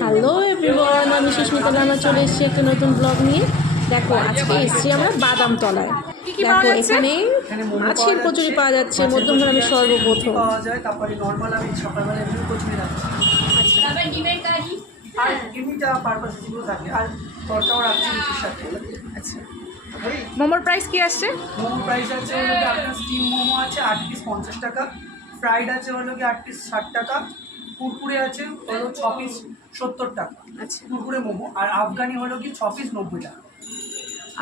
Hello everyone, আমি সুস্মিতা রানা চলে এসেছি একটা নতুন ব্লগ নিয়ে। দেখো আজকে এসেছি আমরা বাদাম তলায়। দেখো এখানে মাছের কচুরি পাওয়া যাচ্ছে, মধ্যমগ্রামে সর্বপ্রথম। পাওয়া যায়, তারপরে নর্মাল আমি সকালবেলা এমনি কচুরি রাখছি। আচ্ছা, আর এমনিটা পারপাস যেগুলো থাকে, আর তরকাও রাখছি রুটির সাথে। আচ্ছা। মোমোর প্রাইস কি আসছে? মোমো প্রাইস আছে হলো কি আপনার স্টিম মোমো আছে 8 পিস 50 টাকা, ফ্রাইড আছে হলো কি 8 পিস 60 টাকা, কুরকুরে আছে হলো 6 পিস 70 টাকা। আচ্ছা। কুরকুরে মোমো আর আফগানি হলো কি 6 পিস 90 টাকা।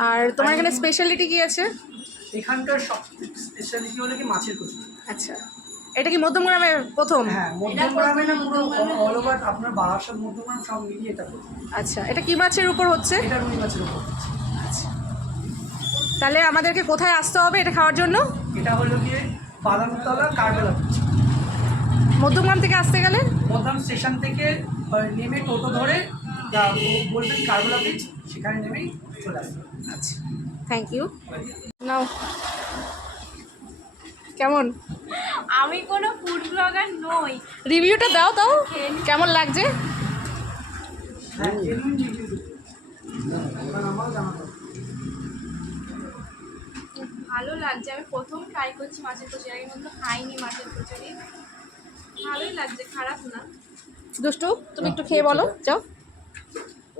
আর তোমার এখানে স্পেশালিটি কি আছে? এখানকার সব স্পেশালিটি হলো কি মাছের কচুরি। আচ্ছা, এটা কি মধ্যমগ্রামে প্রথম? হ্যাঁ, মধ্যমগ্রামে না পুরো অল ওভার আপনার বারাসাত মধ্যমগ্রাম সব মিলিয়ে এটা করছে। আচ্ছা, এটা কি মাছের উপর হচ্ছে? এটা রুই মাছের উপর হচ্ছে। আচ্ছা, তাহলে আমাদেরকে কোথায় আসতে হবে এটা খাওয়ার জন্য? এটা হলো গিয়ে বাদামতলা কারবেলা ব্রিজ। মধ্যমগ্রাম থেকে আসতে গেলে মধ্যম স্টেশন থেকে নেমে টোটো ধরে বলবেন কারবেলা ব্রিজ, সেখানে নেমেই চলে আসবে। আচ্ছা, থ্যাংক ইউ। নাও, কেমন? আমি কোনো ফুড ব্লগার নই। রিভিউটা দাও তাও, কেমন লাগছে? হ্যাঁ, জেনুইন রিভিউ দিতে কারণ আমার জানা দরকার। ভালো লাগছে, আমি প্রথম ট্রাই করছি মাছের কচুরি, আমি মধ্যে খাইনি মাছের কচুরি। ভালোই লাগছে, খারাপ না। দুষ্টু, তুমি একটু খেয়ে বলো, যাও।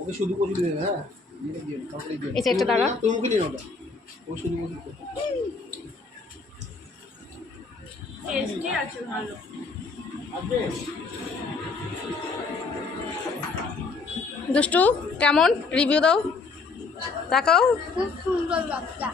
ওকে শুধু কচুরি দেবে। হ্যাঁ, তারপরে দিয়ে এই সাইডটা দাঁড়া। তুমি মুখে নিয়ে ওটা ও শুধু কচুরি। টেস্টি আছে, ভালো। দুষ্টু কেমন, রিভিউ দাও, দেখাও। খুব সুন্দর বাচ্চা।